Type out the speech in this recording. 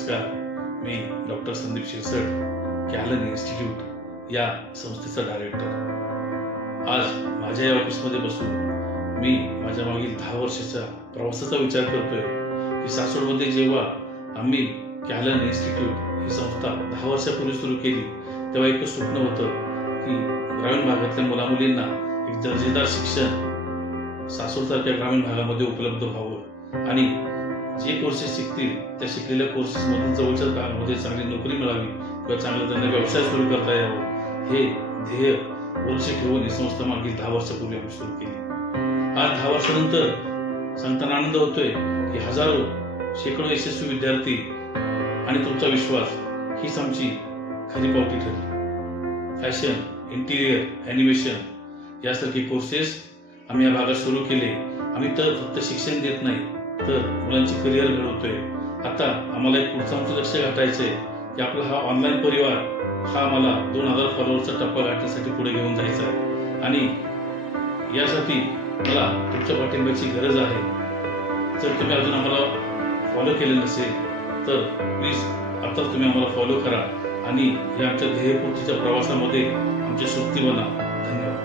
नमस्कार. मी doctor Sandeep Shirsat, कॅलन institute या संस्थेचा डायरेक्टर. आज माझ्या या ऑफिसमध्ये बसून मी माझ्या मागील 10 वर्षाच्या प्रवासाचा विचार करतोय की सासवडमध्ये जेव्हा आम्ही कॅलन इन्स्टिट्यूट ही संस्था 10 वर्षापूर्वी सुरू केली, तेव्हा एक स्वप्न होतं की ग्रामीण भागातल्या मुलामुलींना एक दर्जेदार शिक्षण सासवडसारख्या ग्रामीण भागामध्ये उपलब्ध व्हावं आणि जे कोर्सेस शिकतील त्या शिकलेल्या कोर्सेसमधून जवळच्या काळामध्ये चांगली नोकरी मिळावी किंवा चांगला त्यांना व्यवसाय सुरू करता यावं, हे ध्येय वर्ष ठेवून ही संस्था मागील 10 वर्षापूर्वी आम्ही सुरू केली. आज 10 वर्षानंतर सांगताना आनंद होतोय की हजारो शेकडो यशस्वी विद्यार्थी आणि तुमचा विश्वास हीच आमची खरी पावती ठरली. फॅशन, इंटिरियर, ॲनिमेशन यासारखे कोर्सेस आम्ही या भागात सुरू केले. आम्ही तर फक्त शिक्षण देत नाही तर मुलांची करिअर घडवतोय. आता आम्हाला एक पुढचं आमचं लक्ष गाठायचंय की आपला हा ऑनलाईन परिवार हा आम्हाला 2000 फॉलोअर्सचा टप्पा गाठण्यासाठी पुढे घेऊन जायचा आहे आणि यासाठी मला तुमच्या पाठिंब्याची गरज आहे. जर तुम्ही अजून आम्हाला फॉलो केले नसेल तर प्लीज आताच तुम्ही आम्हाला फॉलो करा आणि या आमच्या ध्येयपूर्तीच्या प्रवासामध्ये आमची सोबती बना. धन्यवाद.